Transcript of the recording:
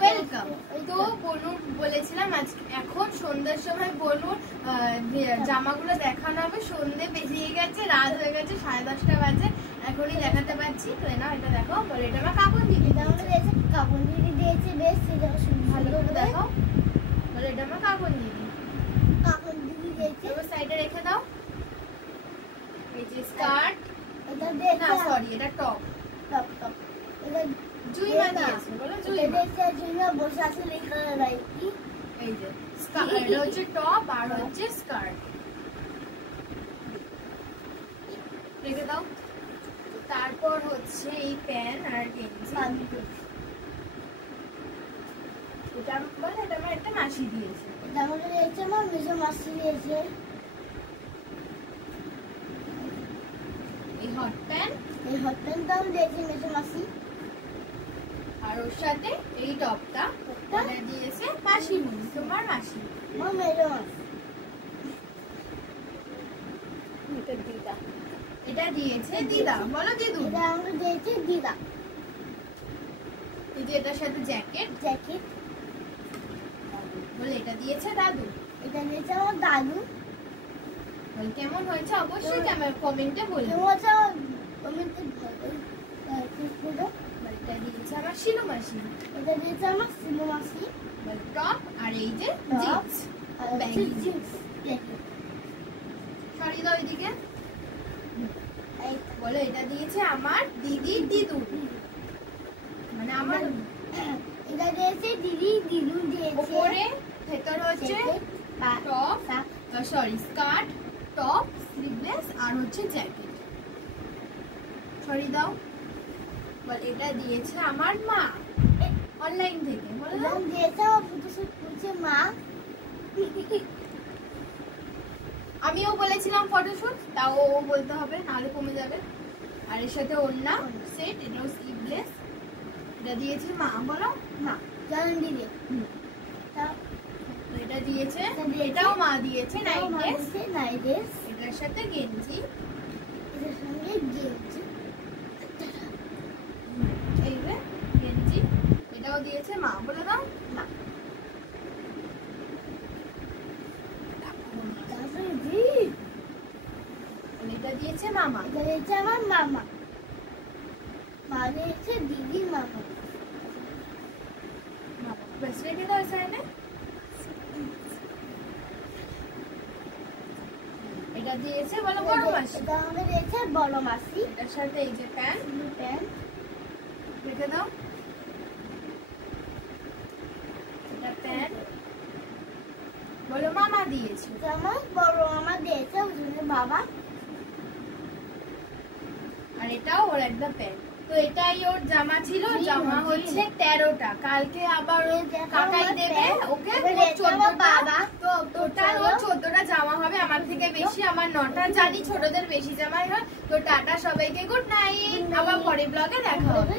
Welcome. তো বনুর বলেছিলাম আজকে এখন সন্ধ্যার সময় বনুর জামাগুলো দেখানো হবে। সন্ধ্যে বেরিয়ে গেছে, রাত হয়ে গেছে, 10:30 বাজে, এখনই দেখাতে পারছি। তো না, এটা দেখো, বলে এটা আমার কাকুন দিদি, কাকুন দিদি দিয়েছে, বেশ ভালো করে দেখো, বলে এটা আমার কাকুন দিদি, কাকুন দিদি দিয়েছে। এবার সাইডে রেখে দাও। এই যে স্কার্ট, এটা না সরি, এটা টপ, টপ টপ। এটা জুইমা দিয়েছে, বলো জুইমা। এটা জুইমা বসে আছে লেখা নাই কি। এই যে স্কার্ট, এটা হচ্ছে টপ আর হচ্ছে স্কার্ট, রেখে দাও। তারপর হচ্ছে এই প্যান্ট আর গেঞ্জি, এটা বলে এটা আমার একটা মাসি দিয়েছে, এটা আমাকে দিয়েছে আমার মেজো মাসি দিয়েছে। এই হট প্যান্ট, এই হট প্যান্টটা আমি দিয়েছি মেজো মাসি। আর ওর সাথে এই টপটা এটা দিয়েছে মাসি, তোমার মাসি, আমার মেজো মাসি। এটা দিয়েছে দিদা, বলো দিদু। এটা আমাকে দিয়েছে দিদা। এই যে এটার সাথে জ্যাকেট, জ্যাকেট, বলে এটা দিয়েছে দাদু। এটা দিয়েছে আমার দাদু। বলে কেমন হয়েছে অবশ্যই আমার কমেন্টে বলবে। কেমন আছে আমার কমেন্টে বলো। এটা দিয়েছে আমার শিলু মাসি, এটা দিয়েছে আমার সিলু মাসি। বলে টপ আর এই যে টপ জিন্স, আর ব্যাগি জিন্স জ্যাকেট। সরি দাও এদিকে। এই বলে এটা দিয়েছে আমার দিদি দিদু, মানে আমার এটা দিয়েছে দিদি দিদু দিয়েছে। উপরে ভেতর হচ্ছে top, sorry skirt, top, sleeveless আর হচ্ছে জ্যাকেট। সরি দাও। বল এটা দিয়েছে আমার মা অনলাইন থেকে, বলে দাও। দিয়েছে আমার ফটোশুট করছে মা। আমিও বলেছিলাম ফটোশুট, তাও ও বলতে হবে, নাহলে কমে যাবে। আর এর সাথে ওড়না সেট, এটাও স্লিভলেস, এটা দিয়েছে মা, বলো মা জানেন দিদি। এটা দিয়েছে, এটাও মা দিয়েছে নাইট ড্রেস, নাইট ড্রেস, এটার সাথে গেঞ্জি, এটার সঙ্গে গেঞ্জি। এই যে গেঞ্জি, এটাও দিয়েছে মা, বলে দাও মা। এটা দিয়েছে মামা, এটা দিয়েছে আমার মামা। মা দিয়েছে দিদির মামা। বেশ রেখে দাও সাইডে। এটা দিয়েছে বলো বড় মাসি, এটা আমাকে দিয়েছে বড় মাসি। এটার সাথে এই যে প্যান্ট, প্যান্ট রেখে দাও। এটা প্যান্ট বলো মামা দিয়েছে, এটা আমার বড় মামা দিয়েছে, ওই জন্য বাবা। আর এটাও ওর একটা প্যান্ট। তো এটাই ওর জামা ছিল, জামা হচ্ছে 13টা। কালকে আবার ওর কাকাই দেবে ওকে 14টা, তো টোটাল ওর 14টা জামা হবে। আমার থেকে বেশি, আমার 9টা, জানি ছোটদের বেশি জামাই হয়। তো টাটা সবাইকে, গুড নাইট, আবার পরের ব্লগে দেখা হবে।